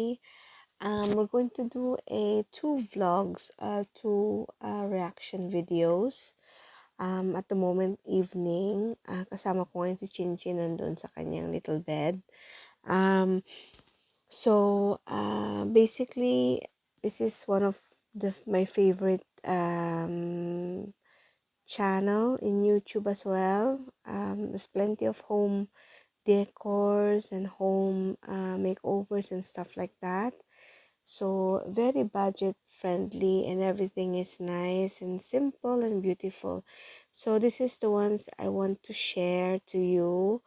today. We're going to do two vlogs, two reaction videos. At the moment, evening. Kasama ko ngayon si Chinchin nandun sa kanyang little bed. Basically, this is one of my favorite channel in YouTube as well. There's plenty of home decors and home makeovers and stuff like that. So very budget friendly, and everything is nice and simple and beautiful. So this is the ones I want to share to you,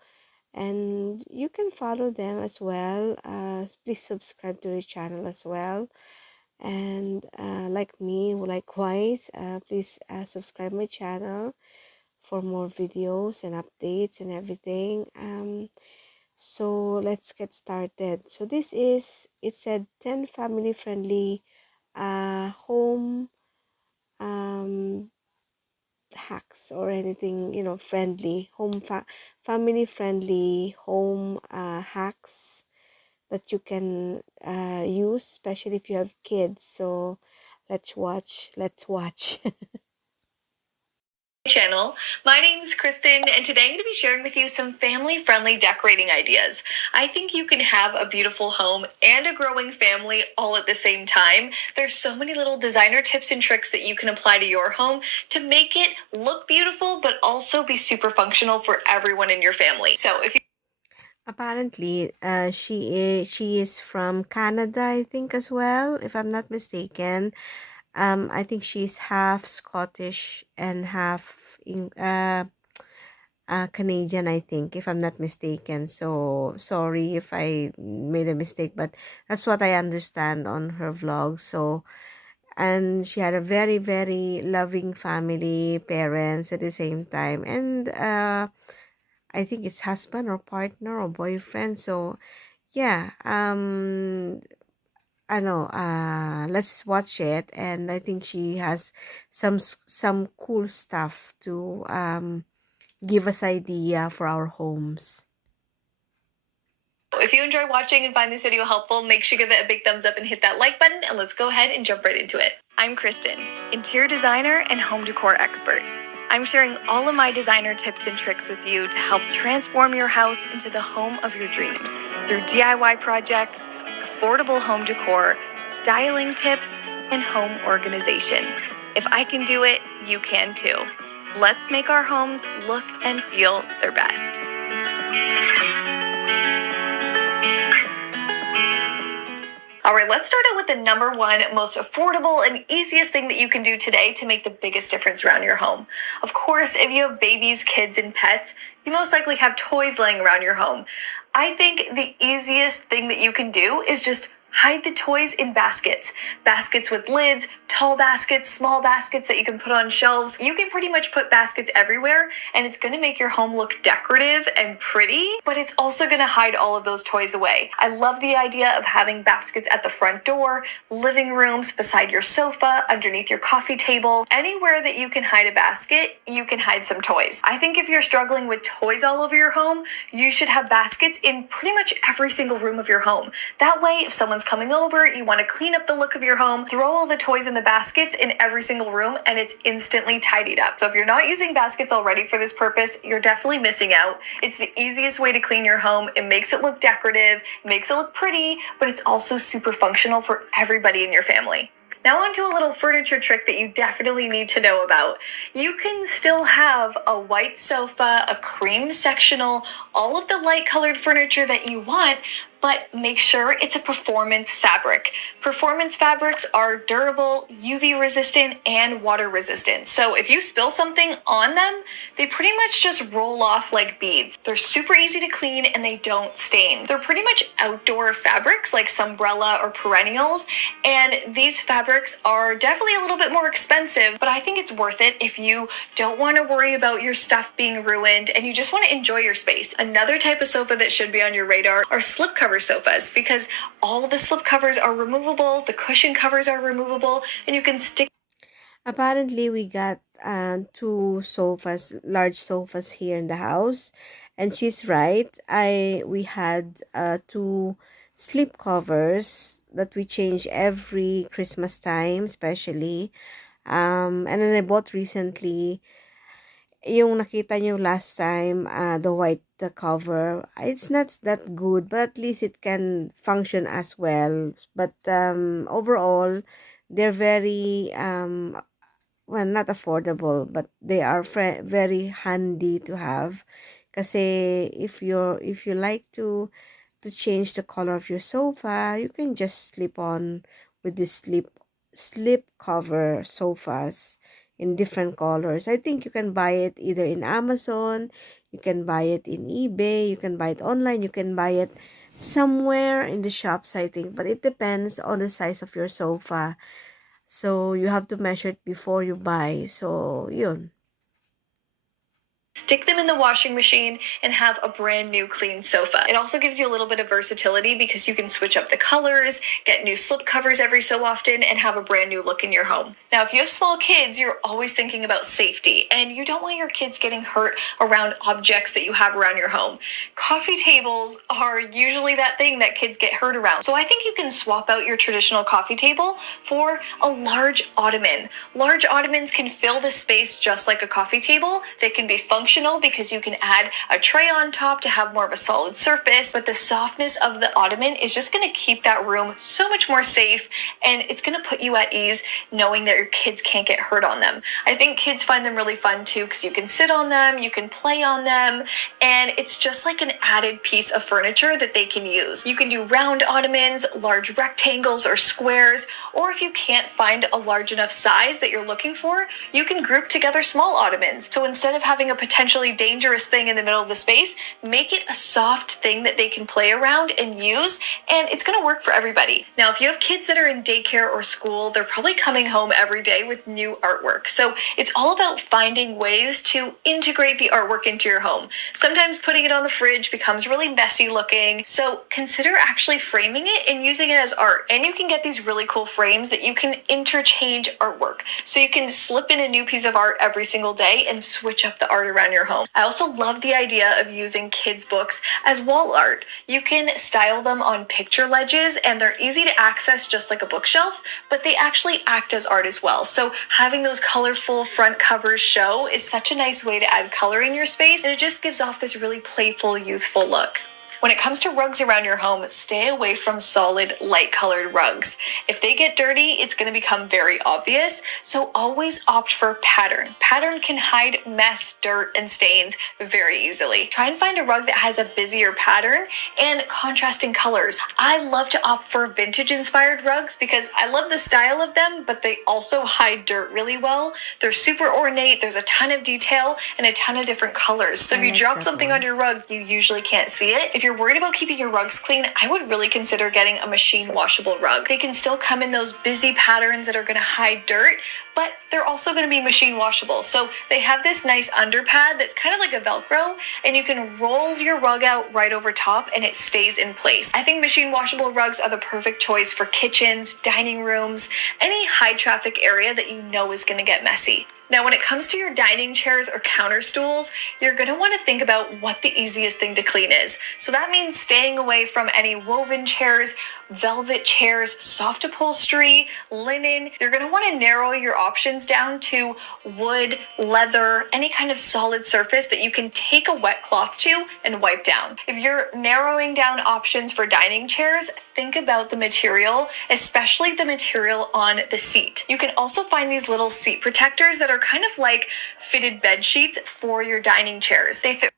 and you can follow them as well. Please subscribe to the channel as well, and like me, likewise, please subscribe my channel for more videos and updates and everything. So let's get started. So this is, it said 10 family friendly home hacks, or anything, friendly home family friendly home hacks that you can use, especially if you have kids. So let's watch. Channel. My name's Kristen, and today I'm going to be sharing with you some family-friendly decorating ideas. I think you can have a beautiful home and a growing family all at the same time. There's so many little designer tips and tricks that you can apply to your home to make it look beautiful, but also be super functional for everyone in your family. So if you Apparently, she is from Canada, I think, as well, if I'm not mistaken. I think she's half Scottish and half Canadian, I think, if I'm not mistaken. So sorry if I made a mistake, but that's what I understand on her vlog. So, and she had a very, very loving family, parents at the same time, and I think it's husband or partner or boyfriend. So yeah, I know. Let's watch it, and I think she has some cool stuff to give us idea for our homes. If you enjoy watching and find this video helpful, make sure you give it a big thumbs up and hit that like button, and let's go ahead and jump right into it. I'm Kristen, interior designer and home decor expert. I'm sharing all of my designer tips and tricks with you to help transform your house into the home of your dreams through DIY projects, affordable home decor, styling tips, and home organization. If I can do it, you can too. Let's make our homes look and feel their best. All right, let's start out with the number one most affordable and easiest thing that you can do today to make the biggest difference around your home. Of course, if you have babies, kids, and pets, you most likely have toys laying around your home. I think the easiest thing that you can do is just hide the toys in baskets. Baskets with lids, tall baskets, small baskets that you can put on shelves. You can pretty much put baskets everywhere, and it's gonna make your home look decorative and pretty, but it's also gonna hide all of those toys away. I love the idea of having baskets at the front door, living rooms, beside your sofa, underneath your coffee table. Anywhere that you can hide a basket, you can hide some toys. I think if you're struggling with toys all over your home, you should have baskets in pretty much every single room of your home. That way, if someone's coming over, you want to clean up the look of your home, throw all the toys in the baskets in every single room, and it's instantly tidied up. So if you're not using baskets already for this purpose, you're definitely missing out. It's the easiest way to clean your home. It makes it look decorative, it makes it look pretty, but it's also super functional for everybody in your family. Now on to a little furniture trick that you definitely need to know about. You can still have a white sofa, a cream sectional, all of the light colored furniture that you want, but make sure it's a performance fabric. Performance fabrics are durable, UV resistant, and water resistant. So if you spill something on them, they pretty much just roll off like beads. They're super easy to clean and they don't stain. They're pretty much outdoor fabrics like Sunbrella or Perennials, and these fabrics are definitely a little bit more expensive, but I think it's worth it if you don't want to worry about your stuff being ruined and you just want to enjoy your space. Another type of sofa that should be on your radar are slipcover sofas, because all the slip covers are removable, the cushion covers are removable, and you can stick. Apparently, we got two sofas, large sofas here in the house, and she's right. We had two slip covers that we change every Christmas time, especially. And then I bought recently yung nakita nyo last time, the white cover. It's not that good, but at least it can function as well. But overall, they're very well, not affordable, but they are very handy to have. Kasi if you like to change the color of your sofa, you can just slip on with this slip cover sofas in different colors. I think you can buy it either in Amazon, you can buy it in eBay, you can buy it online, you can buy it somewhere in the shops, I think, but it depends on the size of your sofa. So you have to measure it before you buy. So yun. Stick them in the washing machine and have a brand new clean sofa. It also gives you a little bit of versatility because you can switch up the colors, get new slip covers every so often, and have a brand new look in your home. Now, if you have small kids, you're always thinking about safety, and you don't want your kids getting hurt around objects that you have around your home. Coffee tables are usually that thing that kids get hurt around. So I think you can swap out your traditional coffee table for a large ottoman. Large ottomans can fill the space just like a coffee table. They can be functional because you can add a tray on top to have more of a solid surface, but the softness of the ottoman is just going to keep that room so much more safe, and it's going to put you at ease knowing that your kids can't get hurt on them. I think kids find them really fun too because you can sit on them, you can play on them, and it's just like an added piece of furniture that they can use. You can do round ottomans, large rectangles or squares, or if you can't find a large enough size that you're looking for, you can group together small ottomans. So instead of having a potentially dangerous thing in the middle of the space, make it a soft thing that they can play around and use, and it's going to work for everybody. Now, if you have kids that are in daycare or school, they're probably coming home every day with new artwork. So it's all about finding ways to integrate the artwork into your home. Sometimes putting it on the fridge becomes really messy looking, so consider actually framing it and using it as art. And you can get these really cool frames that you can interchange artwork. So you can slip in a new piece of art every single day and switch up the art around your home. I also love the idea of using kids' books as wall art. You can style them on picture ledges and they're easy to access just like a bookshelf, but they actually act as art as well. So having those colorful front covers show is such a nice way to add color in your space, and it just gives off this really playful, youthful look. When it comes to rugs around your home, stay away from solid, light-colored rugs. If they get dirty, it's going to become very obvious, so always opt for pattern. Pattern can hide mess, dirt, and stains very easily. Try and find a rug that has a busier pattern and contrasting colors. I love to opt for vintage-inspired rugs because I love the style of them, but they also hide dirt really well. They're super ornate, there's a ton of detail, and a ton of different colors. So if you drop something on your rug, you usually can't see it. If you're worried about keeping your rugs clean, I would really consider getting a machine washable rug. They can still come in those busy patterns that are going to hide dirt, but they're also going to be machine washable. So they have this nice underpad that's kind of like a Velcro, and you can roll your rug out right over top and it stays in place. I think machine washable rugs are the perfect choice for kitchens, dining rooms, any high traffic area that you know is going to get messy. Now, when it comes to your dining chairs or counter stools, you're going to want to think about what the easiest thing to clean is. So that means staying away from any woven chairs, velvet chairs, soft upholstery, linen. You're going to want to narrow your options down to wood, leather, any kind of solid surface that you can take a wet cloth to and wipe down. If you're narrowing down options for dining chairs, think about the material, especially the material on the seat. You can also find these little seat protectors that are kind of like fitted bed sheets for your dining chairs. They fit.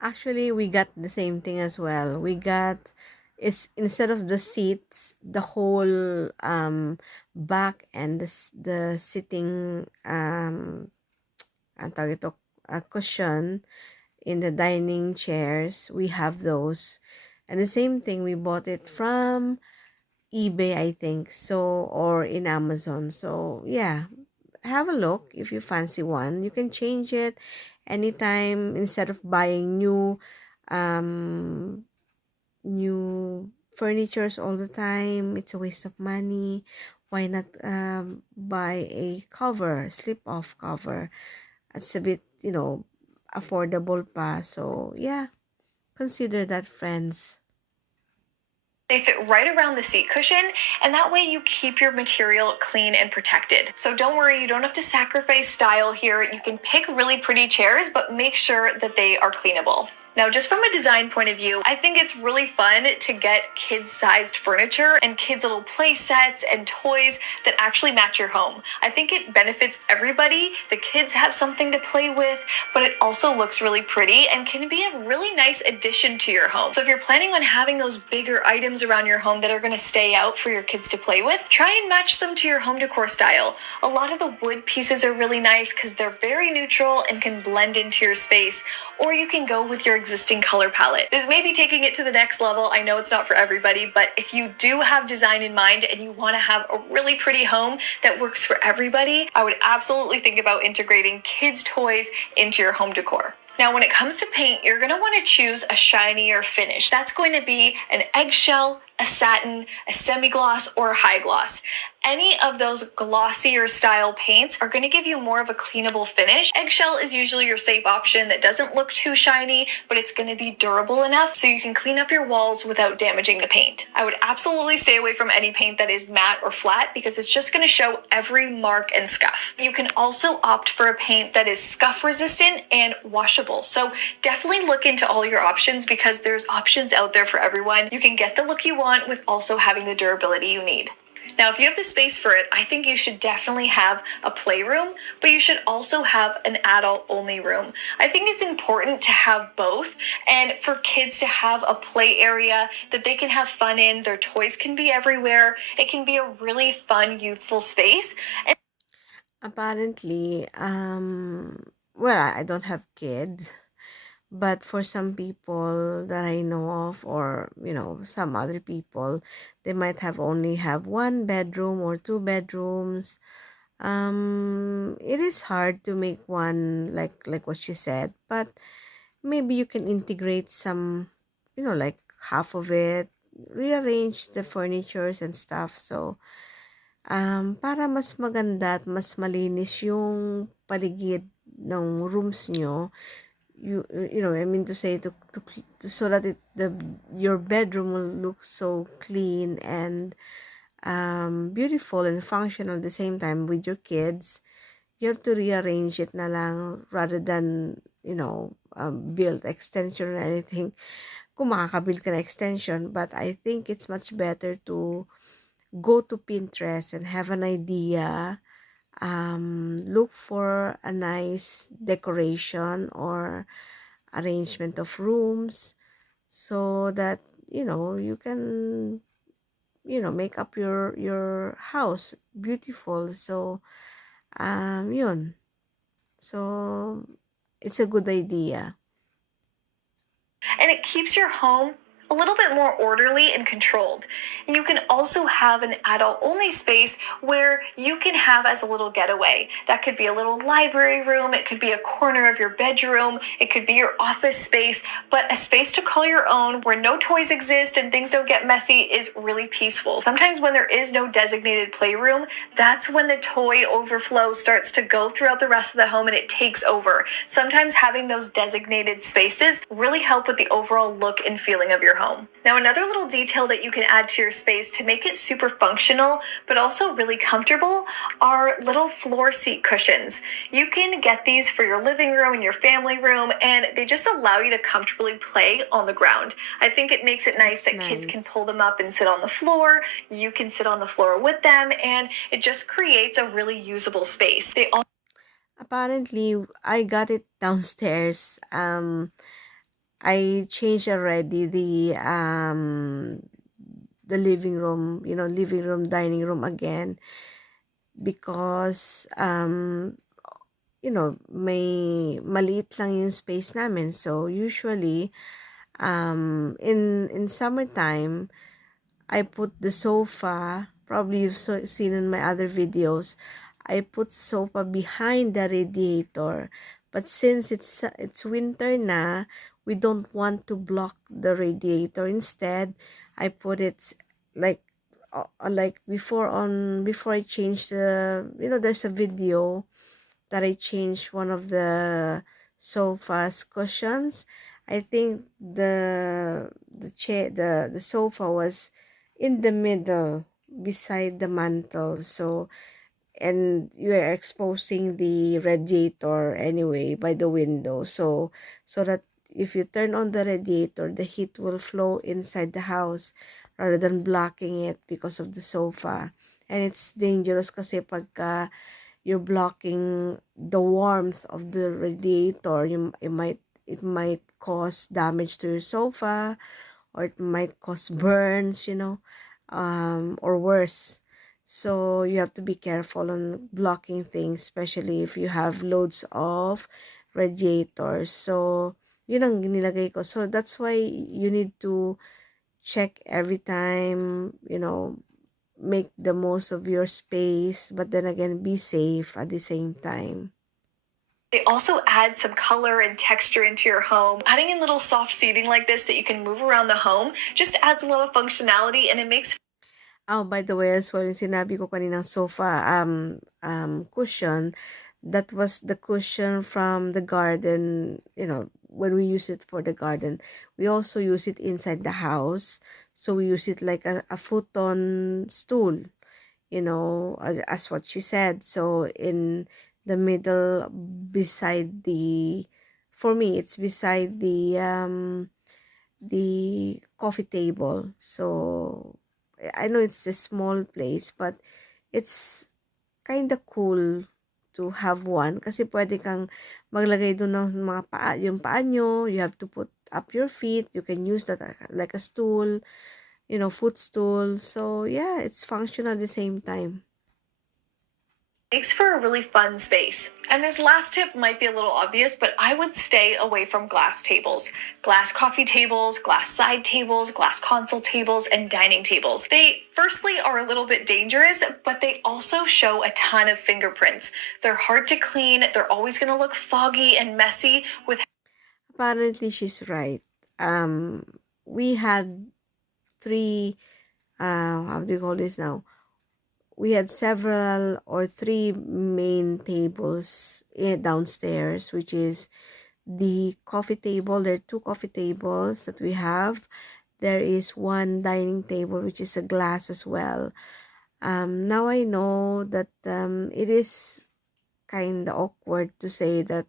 Actually, we got the same thing as well. We got, it's instead of the seats, the whole back and the sitting ang tawag ito, cushion in the dining chairs. We have those. And the same thing, we bought it from eBay, I think, so, or in Amazon. So yeah, have a look if you fancy one. You can change it anytime. Instead of buying new furnitures all the time, it's a waste of money. Why not buy a cover, slip off cover? It's a bit, affordable pa. So yeah, consider that, friends. They fit right around the seat cushion, and that way you keep your material clean and protected. So don't worry, you don't have to sacrifice style here. You can pick really pretty chairs, but make sure that they are cleanable. Now, just from a design point of view, I think it's really fun to get kids-sized furniture and kids' little play sets and toys that actually match your home. I think it benefits everybody. The kids have something to play with, but it also looks really pretty and can be a really nice addition to your home. So if you're planning on having those bigger items around your home that are going to stay out for your kids to play with, try and match them to your home decor style. A lot of the wood pieces are really nice because they're very neutral and can blend into your space, or you can go with your existing color palette. This may be taking it to the next level. I know it's not for everybody, but if you do have design in mind and you want to have a really pretty home that works for everybody, I would absolutely think about integrating kids' toys into your home decor. Now, when it comes to paint, you're going to want to choose a shinier finish. That's going to be an eggshell, a satin, a semi-gloss, or a high gloss. Any of those glossier style paints are going to give you more of a cleanable finish. Eggshell is usually your safe option that doesn't look too shiny, but it's going to be durable enough so you can clean up your walls without damaging the paint. I would absolutely stay away from any paint that is matte or flat because it's just going to show every mark and scuff. You can also opt for a paint that is scuff resistant and washable. So definitely look into all your options because there's options out there for everyone. You can get the look you want with also having the durability you need. Now, if you have the space for it, I think you should definitely have a playroom, but you should also have an adult-only room. I think it's important to have both, and for kids to have a play area that they can have fun in. Their toys can be everywhere. It can be a really fun, youthful space. And Apparently, well, I don't have kids, but for some people that I know of, or some other people, they might only have one bedroom or two bedrooms. It is hard to make one like what she said, but maybe you can integrate some, like half of it, rearrange the furnitures and stuff. So para mas maganda at mas malinis yung paligid ng rooms nyo, I mean to say, so that your bedroom will look so clean and beautiful and functional at the same time with your kids. You have to rearrange it na lang rather than build extension or anything, kung makakabuild ka na extension. But I think it's much better to go to Pinterest and have an idea, look for a nice decoration or arrangement of rooms so that you can make up your house beautiful. So yun, so it's a good idea. and it keeps your home a little bit more orderly and controlled. And you can also have an adult-only space where you can have as a little getaway. That could be a little library room, it could be a corner of your bedroom, it could be your office space, but a space to call your own where no toys exist and things don't get messy is really peaceful. Sometimes when there is no designated playroom, that's when the toy overflow starts to go throughout the rest of the home and it takes over. Sometimes having those designated spaces really help with the overall look and feeling of your home. Now, another little detail that you can add to your space to make it super functional, but also really comfortable, are little floor seat cushions. You can get these for your living room and your family room, and they just allow you to comfortably play on the ground. I think it makes it nice that kids can pull them up and sit on the floor. You can sit on the floor with them, and it just creates a really usable space. Apparently, I got it downstairs. I changed already the living room, living room, dining room again, because may maliit lang yung space namin. So usually in summertime, I put the sofa, probably you've seen in my other videos, I put sofa behind the radiator. But since it's winter na, we don't want to block the radiator. Instead, I put it like before I changed there's a video that I changed one of the sofa's cushions. I think the chair, the sofa was in the middle beside the mantle. So, and you are exposing the radiator anyway by the window, so that if you turn on the radiator, the heat will flow inside the house rather than blocking it because of the sofa. And it's dangerous kasi pagka you're blocking the warmth of the radiator, it might cause damage to your sofa, or it might cause burns, or worse. So you have to be careful on blocking things, especially if you have loads of radiators. So yun ang nilagay ko. So that's why you need to check every time, make the most of your space, but then again, be safe at the same time. They also add some color and texture into your home. Adding in little soft seating like this that you can move around the home just adds a little functionality, and it makes Oh, by the way, as well, yung sinabi ko kaninang sofa, cushion, that was the cushion from the garden, when we use it for the garden. We also use it inside the house. So we use it like a futon stool, as what she said. So in the middle, for me, it's beside the coffee table. So I know it's a small place, but it's kind of cool to have one kasi pwede kang maglagay doon ng mga yung paa nyo. You have to put up your feet. You can use that like a stool, footstool. So yeah, it's functional at the same time. makes for a really fun space. And this last tip might be a little obvious, but I would stay away from glass tables. Glass coffee tables, glass side tables, glass console tables, and dining tables. They, firstly, are a little bit dangerous, but they also show a ton of fingerprints. They're hard to clean, they're always gonna look foggy and messy with. Apparently, she's right. We had three, how do you call this now? We had several or three main tables downstairs, which is the coffee table. There are two coffee tables that we have. There is one dining table, which is a glass as well. Now I know that it is kind of awkward to say that,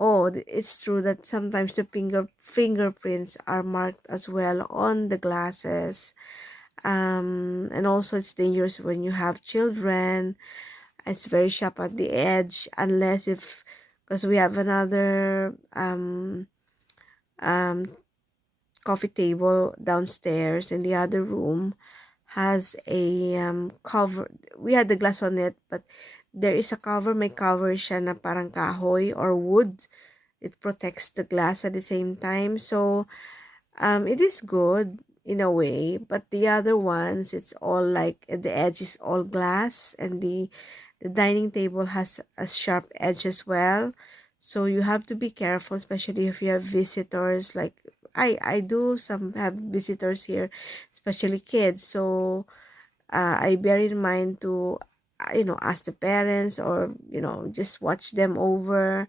oh, it's true that sometimes the fingerprints are marked as well on the glasses. And also it's dangerous when you have children. It's very sharp at the edge, unless if, because we have another coffee table downstairs, in the other room has a cover. We had the glass on it, but there is a cover. May cover siya na parang kahoy or wood. It protects the glass at the same time. So it is good in a way, but the other ones, it's all like the edge is all glass, and the dining table has a sharp edge as well. So you have to be careful, especially if you have visitors. Like I do some have visitors here, especially kids. So I bear in mind to ask the parents, or just watch them over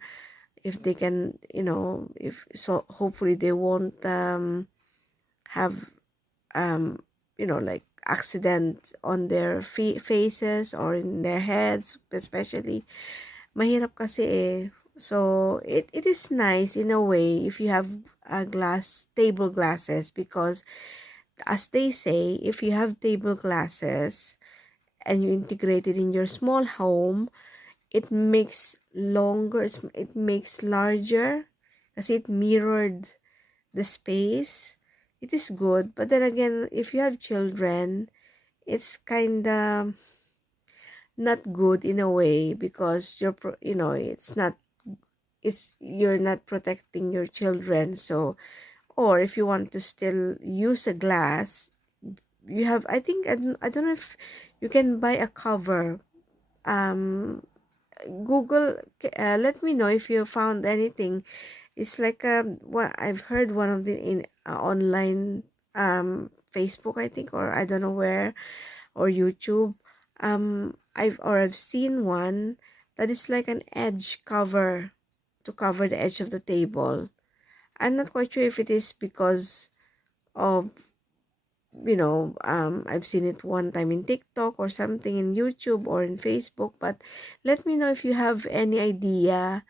if they can, if so, hopefully they won't have like accidents on their faces or in their heads, especially. Mahirap kasi eh. So it is nice in a way if you have table glasses, because as they say, if you have table glasses and you integrate it in your small home, it makes it makes larger kasi it mirrored the space. It is good, but then again, if you have children, it's kind of not good in a way, because you're not protecting your children. So, or if you want to still use a glass, you have, I think, I don't know if you can buy a cover. Google, let me know if you found anything. It's like what I've heard, one of the in online Facebook, I think, or I don't know where, or YouTube. I've seen one that is like an edge cover to cover the edge of the table. I'm not quite sure if it is because of, I've seen it one time in TikTok or something in YouTube or in Facebook, but let me know if you have any idea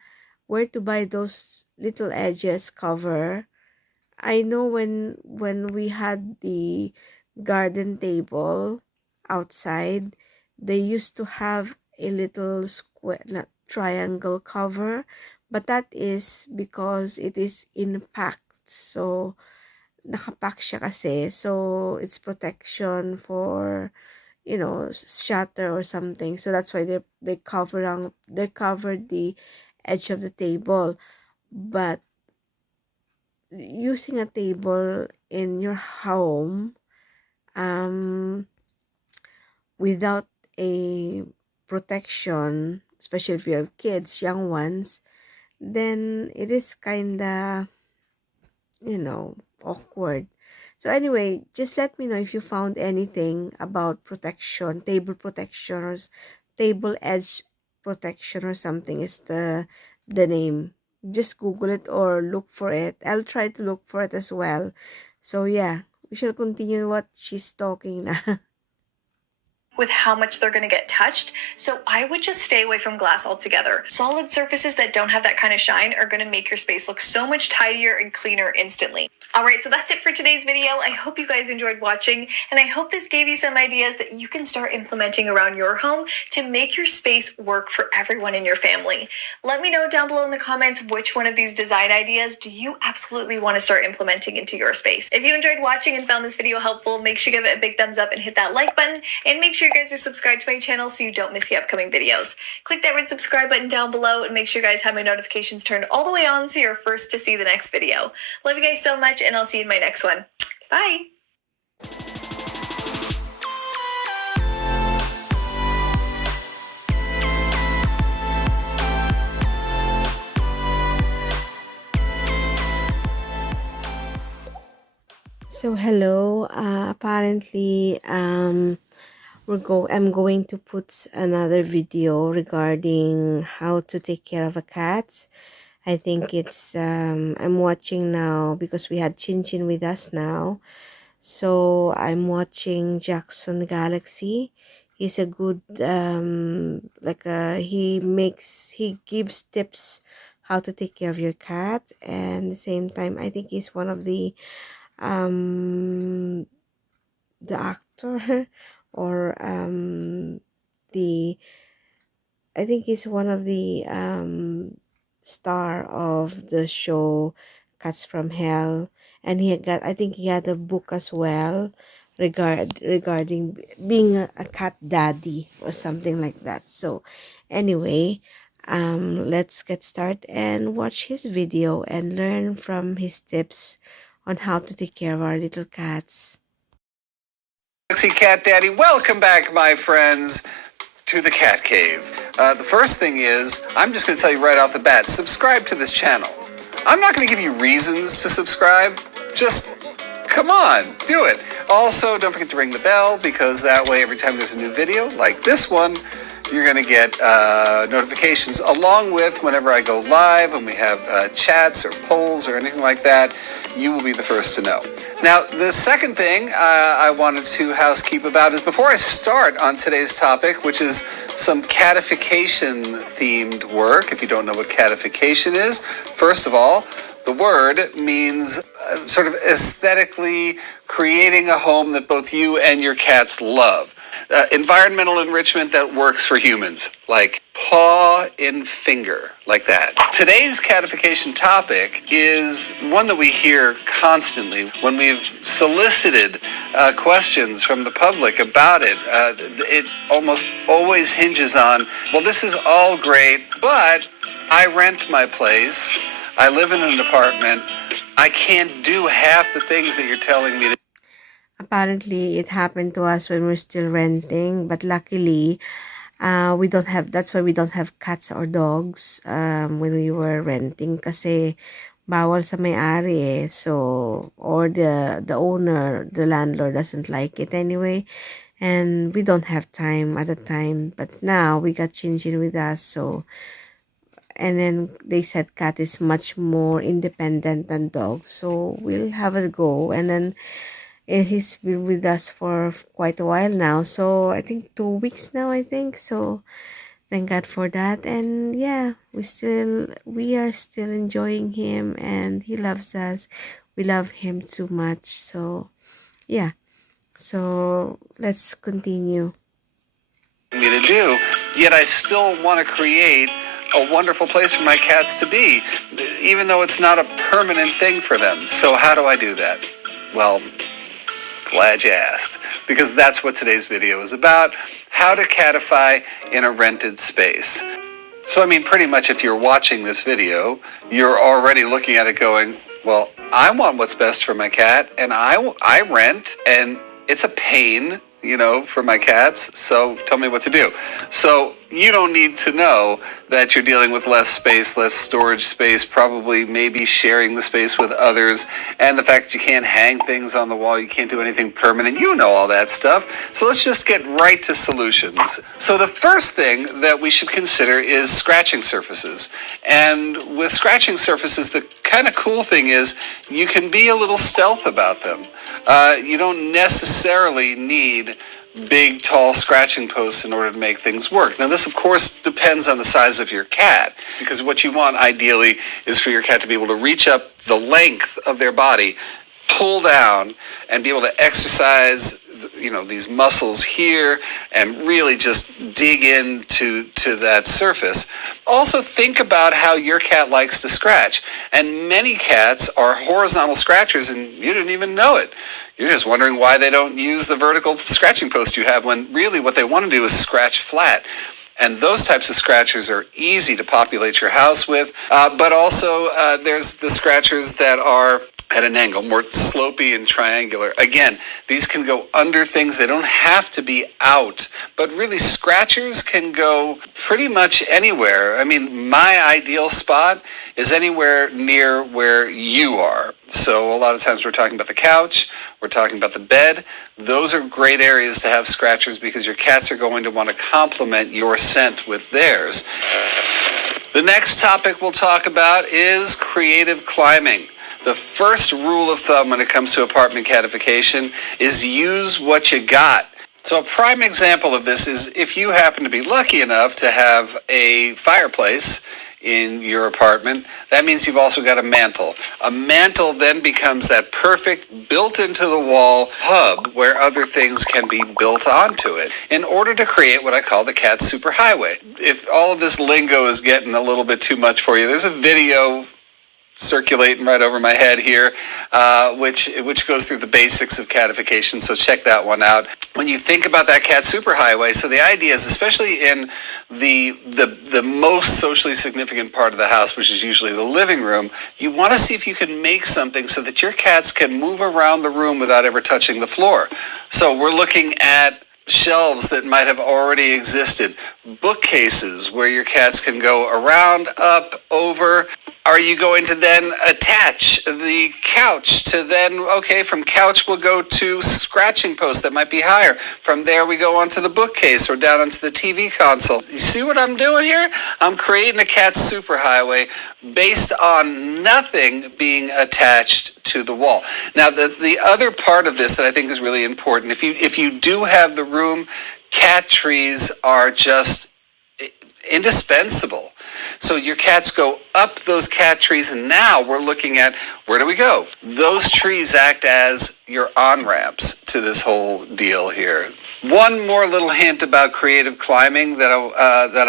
where to buy those little edges cover. I know when we had the garden table outside, they used to have a little square triangle cover, but that is because it is in packed. So nakapack siya kasi. So it's protection for, shatter or something. So that's why they covered the edge of the table. But using a table in your home without a protection, especially if you have kids, young ones, then it is kinda, awkward. So anyway, just let me know if you found anything about protection, table protection, or table edge protection or something is the name. Just Google it or look for it. I'll try to look for it as well. So yeah, we shall continue what she's talking now. With how much they're going to get touched. So I would just stay away from glass altogether. Solid surfaces that don't have that kind of shine are going to make your space look so much tidier and cleaner instantly. All right, so that's it for today's video. I hope you guys enjoyed watching, and I hope this gave you some ideas that you can start implementing around your home to make your space work for everyone in your family. Let me know down below in the comments which one of these design ideas do you absolutely want to start implementing into your space. If you enjoyed watching and found this video helpful, make sure you give it a big thumbs up and hit that like button, and make sure you guys are subscribed to my channel so you don't miss the upcoming videos. Click that red subscribe button down below and make sure you guys have my notifications turned all the way on so you're first to see the next video. Love you guys so much, and I'll see you in my next one. Bye! So hello, apparently I'm going to put another video regarding how to take care of a cat. I think it's I'm watching now because we had Chin Chin with us now. So I'm watching Jackson Galaxy. He's a good he gives tips how to take care of your cat, and at the same time I think he's one of um the actor or the I think he's one of the star of the show Cats from Hell, and I think he had a book as well regarding being a cat daddy or something like that. So anyway, let's get started and watch his video and learn from his tips on how to take care of our little cats. Sexy Cat Daddy, welcome back, my friends, to the Cat Cave. The first thing is, I'm just going to tell you right off the bat, subscribe to this channel. I'm not going to give you reasons to subscribe, just come on, do it. Also, don't forget to ring the bell, because that way every time there's a new video, like this one, you're going to get notifications, along with whenever I go live and we have chats or polls or anything like that, you will be the first to know. Now, the second thing I wanted to housekeep about is before I start on today's topic, which is some catification themed work. If you don't know what catification is, first of all, the word means sort of aesthetically creating a home that both you and your cats love. Environmental enrichment that works for humans, like paw in finger, like that. Today's catification topic is one that we hear constantly when we've solicited questions from the public about it. It almost always hinges on, well, this is all great, but I rent my place, I live in an apartment, I can't do half the things that you're telling me to. Apparently, it happened to us when we're still renting, but luckily, we don't have, that's why we don't have cats or dogs when we were renting, kasi bawal sa may-ari eh. So, or the owner, the landlord doesn't like it anyway, and we don't have time at the time. But now we got Chin Chin with us, so and then they said cat is much more independent than dog, so we'll have a go. And then he's been with us for quite a while now, so I think 2 weeks now, I think. So thank God for that. And yeah, we are still enjoying him, and he loves us. We love him too much. So yeah, so let's continue. Me to do, yet I still want to create a wonderful place for my cats to be, even though it's not a permanent thing for them. So how do I do that? Well, glad you asked, because that's what today's video is about: how to catify in a rented space. So I mean, pretty much if you're watching this video, you're already looking at it going, well, I want what's best for my cat, and I rent, and it's a pain, you know, for my cats, so tell me what to do. So you don't need to know that you're dealing with less space, less storage space, probably maybe sharing the space with others, and the fact that you can't hang things on the wall, you can't do anything permanent. You know all that stuff. So let's just get right to solutions. So the first thing that we should consider is scratching surfaces. And with scratching surfaces, the kind of cool thing is you can be a little stealth about them. You don't necessarily need big, tall scratching posts in order to make things work. Now, this, of course, depends on the size of your cat, because what you want, ideally, is for your cat to be able to reach up the length of their body, pull down, and be able to exercise, you know, these muscles here and really just dig into that surface. Also, think about how your cat likes to scratch. And many cats are horizontal scratchers, and you didn't even know it. You're just wondering why they don't use the vertical scratching post you have, when really what they want to do is scratch flat. And those types of scratchers are easy to populate your house with. But also, there's the scratchers that are at an angle, more slopey and triangular. Again, these can go under things. They don't have to be out. But really, scratchers can go pretty much anywhere. I mean, my ideal spot is anywhere near where you are. So a lot of times we're talking about the couch, we're talking about the bed. Those are great areas to have scratchers, because your cats are going to want to complement your scent with theirs. The next topic we'll talk about is creative climbing. The first rule of thumb when it comes to apartment catification is use what you got. So a prime example of this is if you happen to be lucky enough to have a fireplace in your apartment, that means you've also got a mantle. A mantle then becomes that perfect built into the wall hub where other things can be built onto it in order to create what I call the cat superhighway. If all of this lingo is getting a little bit too much for you, there's a video circulating right over my head here, which goes through the basics of catification, so check that one out. When you think about that cat superhighway, so the idea is, especially in the most socially significant part of the house, which is usually the living room, you want to see if you can make something so that your cats can move around the room without ever touching the floor. So we're looking at shelves that might have already existed, bookcases where your cats can go around, up, over. Are you going to then attach the couch to then, okay, from couch we'll go to scratching post that might be higher. From there we go onto the bookcase or down onto the TV console. You see what I'm doing here? I'm creating a cat superhighway based on nothing being attached to the wall. Now, the other part of this that I think is really important, if you do have the room, cat trees are just indispensable. So your cats go up those cat trees, and now we're looking at, where do we go? Those trees act as your on-ramps to this whole deal here. One more little hint about creative climbing that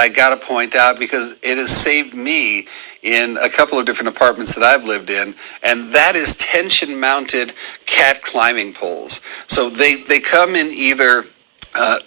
I got to point out, because it has saved me in a couple of different apartments that I've lived in, and that is tension-mounted cat climbing poles. So they come in either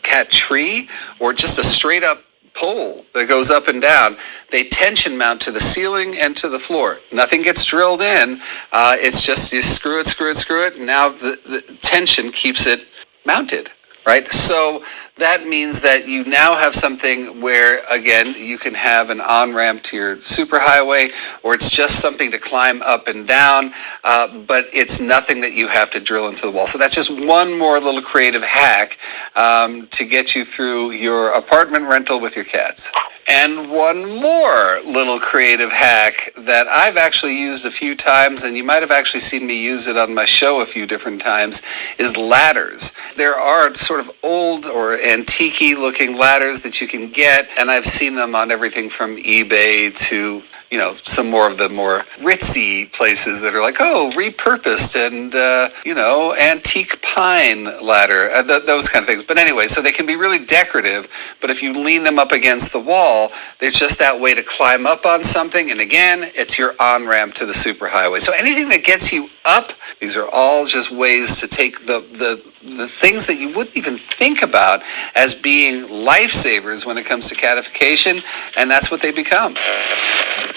cat tree or just a straight-up pole that goes up and down. They tension mount to the ceiling and to the floor. Nothing gets drilled in. It's just you screw it, and now the tension keeps it mounted, right? So that means that you now have something where, again, you can have an on-ramp to your superhighway, or it's just something to climb up and down, but it's nothing that you have to drill into the wall. So that's just one more little creative hack to get you through your apartment rental with your cats. And one more little creative hack that I've actually used a few times, and you might have actually seen me use it on my show a few different times, is ladders. There are sort of old or antique looking ladders that you can get, and I've seen them on everything from eBay to some more of the more ritzy places that are like, oh, repurposed and, antique pine ladder, those kind of things. But anyway, so they can be really decorative, but if you lean them up against the wall, there's just that way to climb up on something. And again, it's your on-ramp to the superhighway. So anything that gets you up, these are all just ways to take the things that you wouldn't even think about as being lifesavers when it comes to catification, and that's what they become.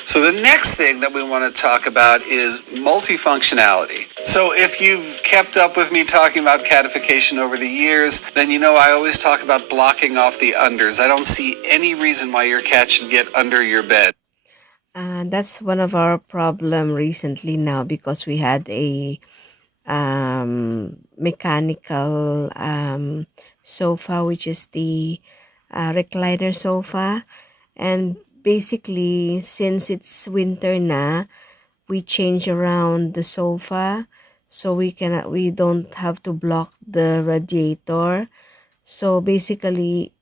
So the next thing that we want to talk about is multifunctionality. So if you've kept up with me talking about catification over the years, then you know I always talk about blocking off the unders. I don't see any reason why your cat should get under your bed. That's one of our problem recently now, because we had a mechanical sofa, which is the recliner sofa. And basically, since it's winter na, we change around the sofa, so we don't have to block the radiator. So basically,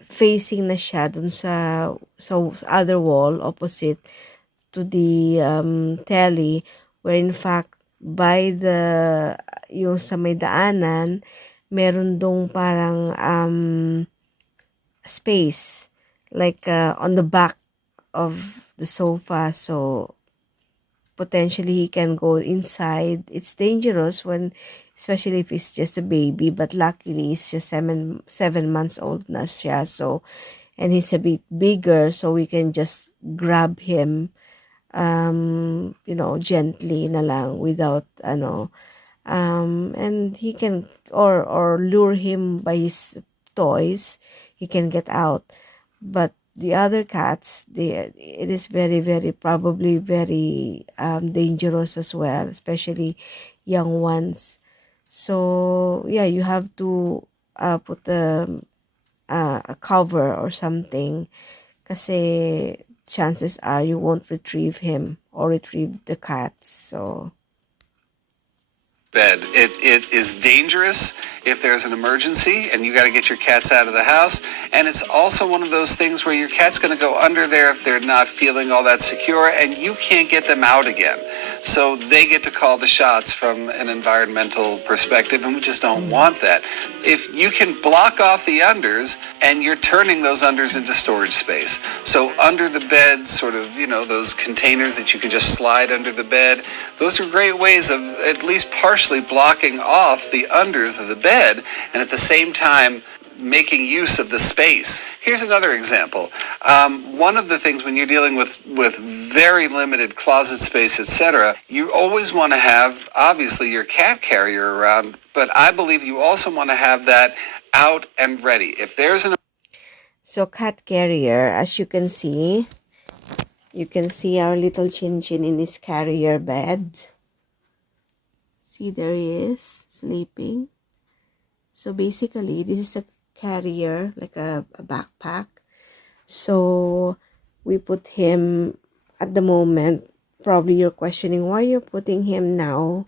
facing na siya dun sa other wall opposite to the telly, where in fact by yung sa may daanan, meron dong parang space like on the back of the sofa, so potentially he can go inside. It's dangerous especially if it's just a baby, but luckily he's just 7 months old na siya, so, and he's a bit bigger, so we can just grab him gently na lang, without and he can, or lure him by his toys, he can get out. But the other cats, it is very, very, probably very dangerous as well, especially young ones. So yeah, you have to put a cover or something, kasi chances are you won't retrieve him or retrieve the cats. So Bed. It is dangerous if there's an emergency and you got to get your cats out of the house. And it's also one of those things where your cat's going to go under there if they're not feeling all that secure, and you can't get them out again. So they get to call the shots from an environmental perspective, and we just don't want that. If you can block off the unders, and you're turning those unders into storage space. So under the bed, sort of, those containers that you can just slide under the bed, those are great ways of at least partially blocking off the unders of the bed, and at the same time making use of the space. Here's another example. One of the things when you're dealing with very limited closet space, etc., you always want to have, obviously, your cat carrier around, but I believe you also want to have that out and ready. If there's an So cat carrier, as you can see our little Chin Chin in his carrier bed. See, there he is, sleeping. So basically, this is a carrier, like a backpack. So we put him at the moment. Probably you're questioning why you're putting him now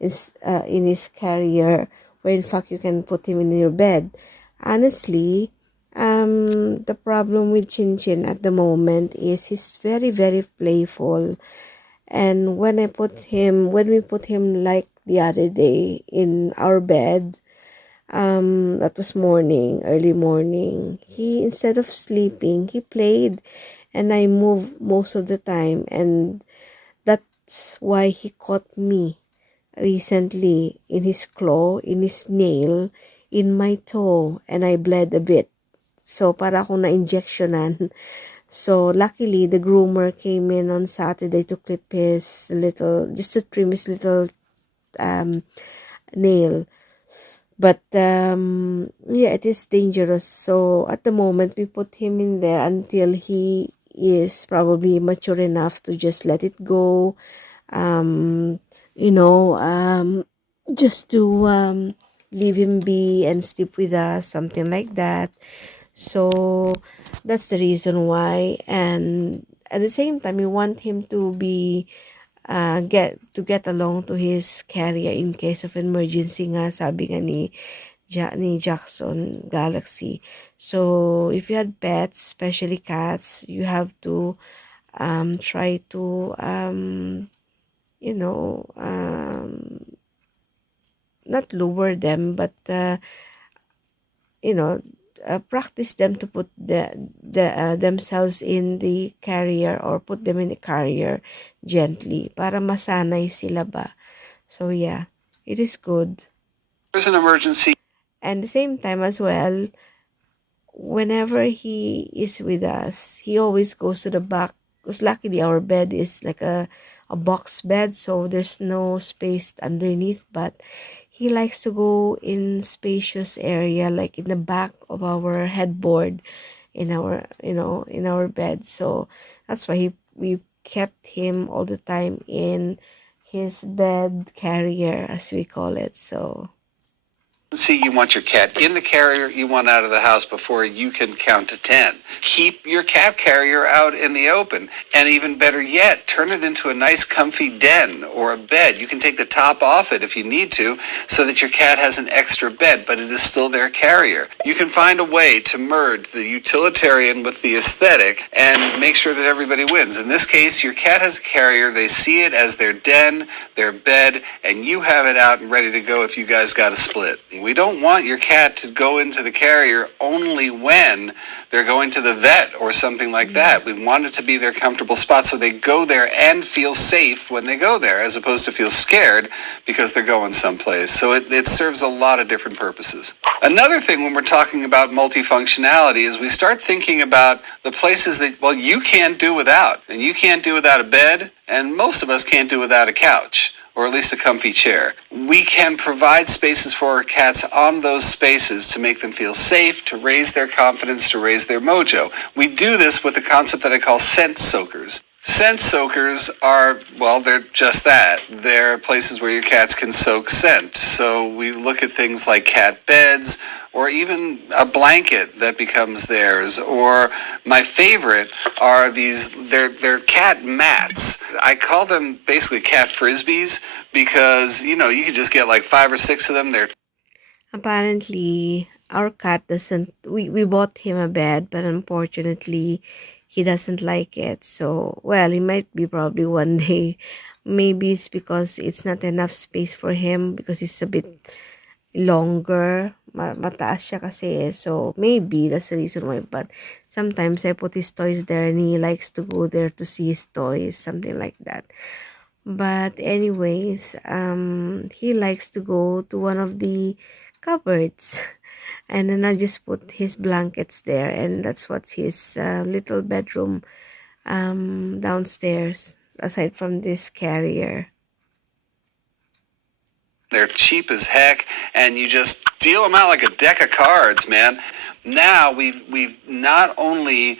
in his carrier, where in fact you can put him in your bed. Honestly, the problem with Chin Chin at the moment is he's very, very playful. And when we put him like the other day in our bed, that was early morning, he, instead of sleeping, he played, and I moved most of the time, and that's why he caught me recently in his claw, in his nail, in my toe, and I bled a bit. So para akong na-injectionan. So luckily the groomer came in on Saturday to clip his just to trim his little nail. But yeah, it is dangerous. So at the moment we put him in there until he is probably mature enough to just let it go. Just to leave him be and sleep with us, something like that. So that's the reason why. And at the same time, we want him to be get along to his carrier in case of emergency nga, sabi nga ni Jackson Galaxy. So if you had pets, especially cats, you have to try to you know not lower them, but you know practice them to put themselves in the carrier, or put them in the carrier gently para masanay sila ba. So yeah, it is good. There's an emergency. And the same time as well, whenever he is with us, he always goes to the back, because luckily our bed is like a box bed, so there's no space underneath, but he likes to go in spacious area like in the back of our headboard in our in our bed. So that's why we kept him all the time in his bed carrier, as we call it. So See, you want your cat in the carrier, you want out of the house before you can count to 10. Keep your cat carrier out in the open. And even better yet, turn it into a nice comfy den or a bed. You can take the top off it if you need to, so that your cat has an extra bed, but it is still their carrier. You can find a way to merge the utilitarian with the aesthetic and make sure that everybody wins. In this case, your cat has a carrier, they see it as their den, their bed, and you have it out and ready to go if you guys got to split. We don't want your cat to go into the carrier only when they're going to the vet or something like that. We want it to be their comfortable spot so they go there and feel safe when they go there, as opposed to feel scared because they're going someplace. So it serves a lot of different purposes. Another thing when we're talking about multifunctionality is we start thinking about the places that, well, you can't do without. And you can't do without a bed, and most of us can't do without a couch, or at least a comfy chair. We can provide spaces for our cats on those spaces to make them feel safe, to raise their confidence, to raise their mojo. We do this with a concept that I call scent soakers. Scent soakers are, well, they're just that. They're places where your cats can soak scent. So we look at things like cat beds, or even a blanket that becomes theirs. Or my favorite are they're cat mats. I call them basically cat frisbees because, you can just get like 5 or 6 of them. They're apparently our cat doesn't, we bought him a bed, but unfortunately he doesn't like it. So well, it might be probably one day, maybe it's because it's not enough space for him because he's a bit longer, mataas siya kasi, so maybe that's the reason why. But sometimes I put his toys there and he likes to go there to see his toys, something like that. But anyways, he likes to go to one of the cupboards and then I'll just put his blankets there, and that's what's his little bedroom downstairs, aside from this carrier. They're cheap as heck, and you just deal them out like a deck of cards, man. Now we've not only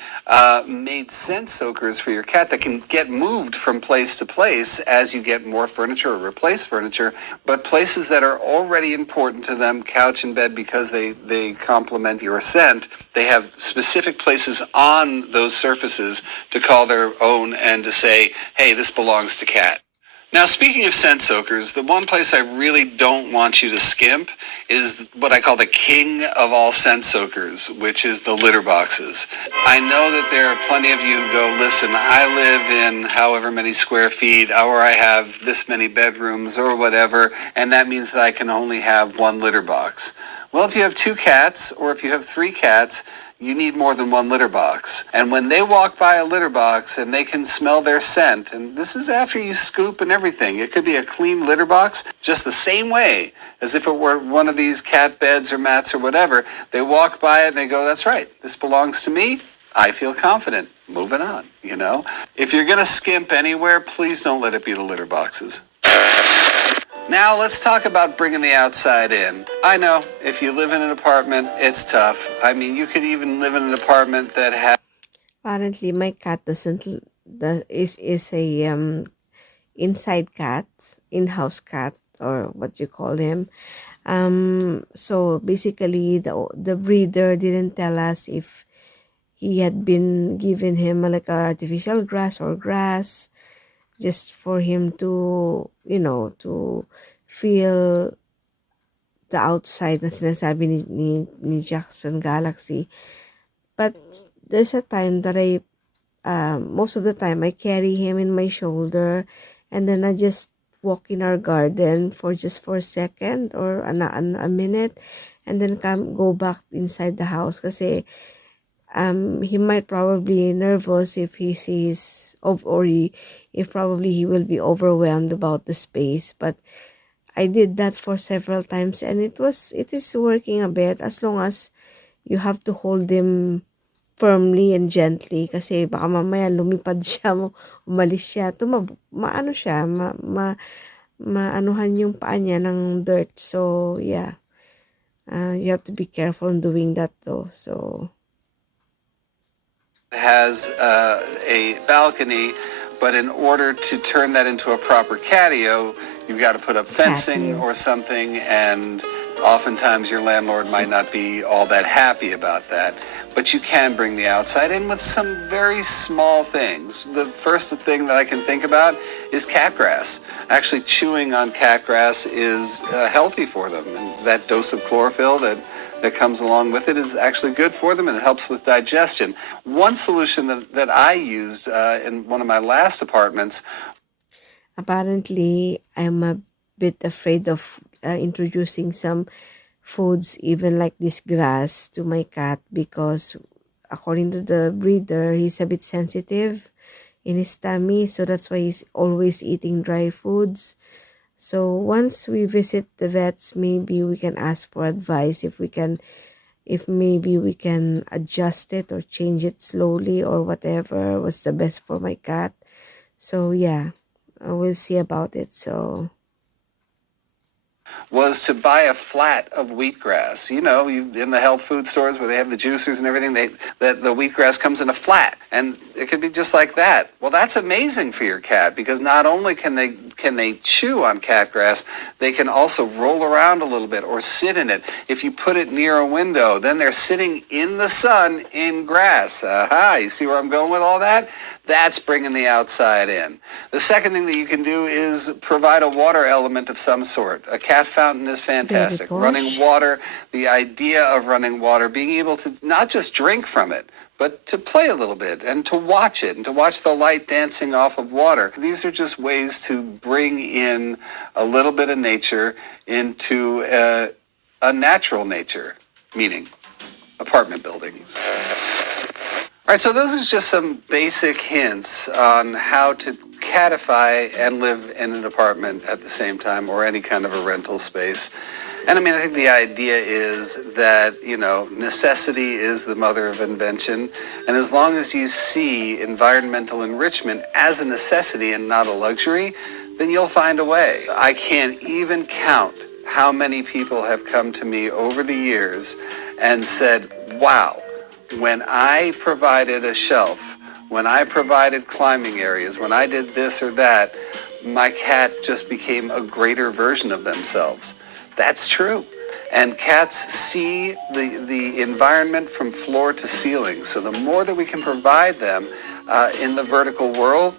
made scent soakers for your cat that can get moved from place to place as you get more furniture or replace furniture, but places that are already important to them, couch and bed, because they complement your scent. They have specific places on those surfaces to call their own and to say, hey, this belongs to cat. Now, speaking of scent soakers, the one place I really don't want you to skimp is what I call the king of all scent soakers, which is the litter boxes. I know that there are plenty of you who go, listen, I live in however many square feet, or I have this many bedrooms or whatever, and that means that I can only have one litter box. Well, if you have 2 cats or if you have 3 cats, you need more than one litter box. And when they walk by a litter box and they can smell their scent, and this is after you scoop and everything, it could be a clean litter box, just the same way as if it were one of these cat beds or mats or whatever. They walk by it and they go, that's right, this belongs to me. I feel confident. Moving on, If you're going to skimp anywhere, please don't let it be the litter boxes. Now let's talk about bringing the outside in. I know, if you live in an apartment, it's tough. I mean, you could even live in an apartment that has... Apparently my cat is a inside cat, in-house cat, or what you call him. So basically, the breeder didn't tell us if he had been given him like a artificial grass or grass, just for him to, to feel the outside na sinasabi ni Jackson Galaxy. But there's a time that most of the time, I carry him in my shoulder, and then I just walk in our garden for a second or a minute, and then go back inside the house. Kasi he might probably nervous if he sees if probably he will be overwhelmed about the space. But I did that for several times, and it is working a bit, as long as you have to hold him firmly and gently, kasi baka mamaya lumipad siya, umalis siya, maano siya, maanuhan yung paa niya ng dirt. So yeah, you have to be careful in doing that though. So has a balcony, but in order to turn that into a proper catio, you've got to put up fencing or something, and oftentimes your landlord might not be all that happy about that. But you can bring the outside in with some very small things. The first thing that I can think about is cat grass. Actually, chewing on cat grass is healthy for them. And that dose of chlorophyll that comes along with it is actually good for them, and it helps with digestion. One solution that I used in one of my last apartments. Apparently, I'm a bit afraid of introducing some foods, even like this grass, to my cat, because according to the breeder, he's a bit sensitive in his tummy, so that's why he's always eating dry foods. So once we visit the vets, maybe we can ask for advice if maybe we can adjust it or change it slowly, or whatever was the best for my cat. So yeah, we'll see about it. So was to buy a flat of wheatgrass. In the health food stores where they have the juicers and everything, the wheatgrass comes in a flat, and it could be just like that. Well, that's amazing for your cat, because not only can they chew on cat grass, they can also roll around a little bit or sit in it. If you put it near a window, then they're sitting in the sun in grass. Aha, you see where I'm going with all that? That's bringing the outside in. The second thing that you can do is provide a water element of some sort. A cat fountain is fantastic. Running water, the idea of running water, being able to not just drink from it, but to play a little bit and to watch it and to watch the light dancing off of water. These are just ways to bring in a little bit of nature into a natural nature, meaning apartment buildings. All right, so those are just some basic hints on how to catify and live in an apartment at the same time, or any kind of a rental space. And I think the idea is that, necessity is the mother of invention. And as long as you see environmental enrichment as a necessity and not a luxury, then you'll find a way. I can't even count how many people have come to me over the years and said, wow, when I provided a shelf, when I provided climbing areas, when I did this or that, my cat just became a greater version of themselves. That's true. And cats see the environment from floor to ceiling. So the more that we can provide them in the vertical world,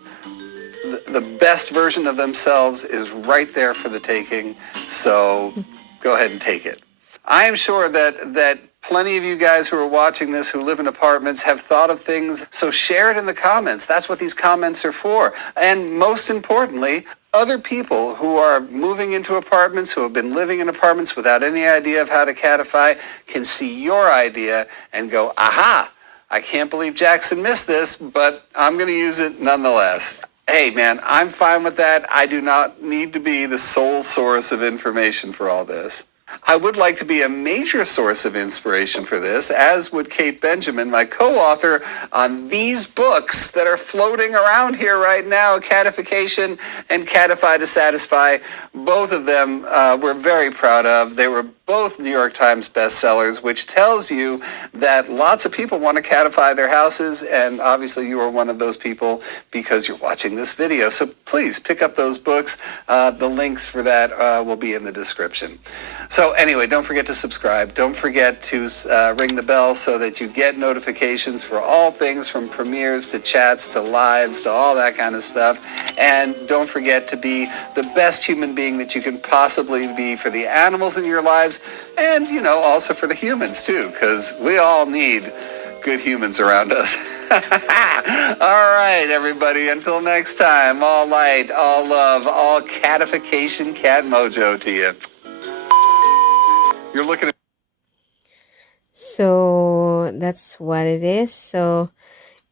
the best version of themselves is right there for the taking. So go ahead and take it. I am sure that plenty of you guys who are watching this who live in apartments have thought of things, so share it in the comments. That's what these comments are for. And most importantly, other people who are moving into apartments, who have been living in apartments without any idea of how to catify, can see your idea and go, aha, I can't believe Jackson missed this, but I'm going to use it nonetheless. Hey, man, I'm fine with that. I do not need to be the sole source of information for all this. I would like to be a major source of inspiration for this, as would Kate Benjamin, my co-author on these books that are floating around here right now, Catification and Catify to Satisfy. Both of them we're very proud of. They were both New York Times bestsellers, which tells you that lots of people want to catify their houses, and obviously you are one of those people because you're watching this video. So please pick up those books. The links for that will be in the description. So anyway, don't forget to subscribe. Don't forget to ring the bell so that you get notifications for all things from premieres to chats to lives to all that kind of stuff. And don't forget to be the best human being that you can possibly be for the animals in your lives and, you know, also for the humans too, because we all need good humans around us. All right, everybody. Until next time, all light, all love, all catification, cat mojo to you. You're looking at. So that's what it is. So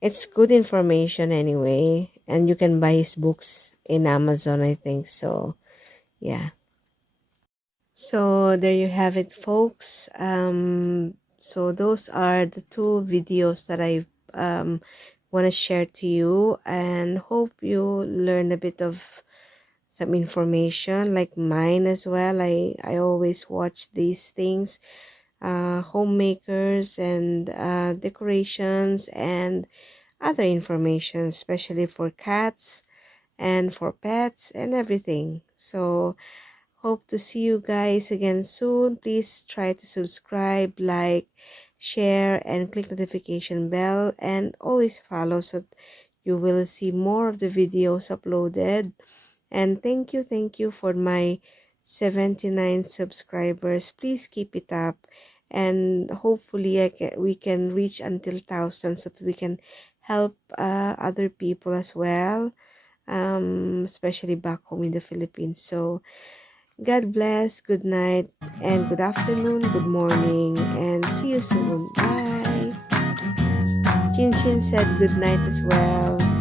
it's good information anyway. And you can buy his books in Amazon, I think. So yeah. So there you have it, folks. So those are the two videos that I want to share to you, and hope you learn a bit of some information like mine as well. I always watch these things, homemakers and decorations and other information, especially for cats and for pets and everything. So hope to see you guys again soon. Please try to subscribe, like, share, and click notification bell, and always follow so you will see more of the videos uploaded. And thank you for my 79 subscribers. Please keep it up, and hopefully we can reach until thousands so that we can help other people as well, especially back home in the Philippines. So God bless, good night, and good afternoon, good morning, and see you soon. Bye. Chin Chin said good night as well.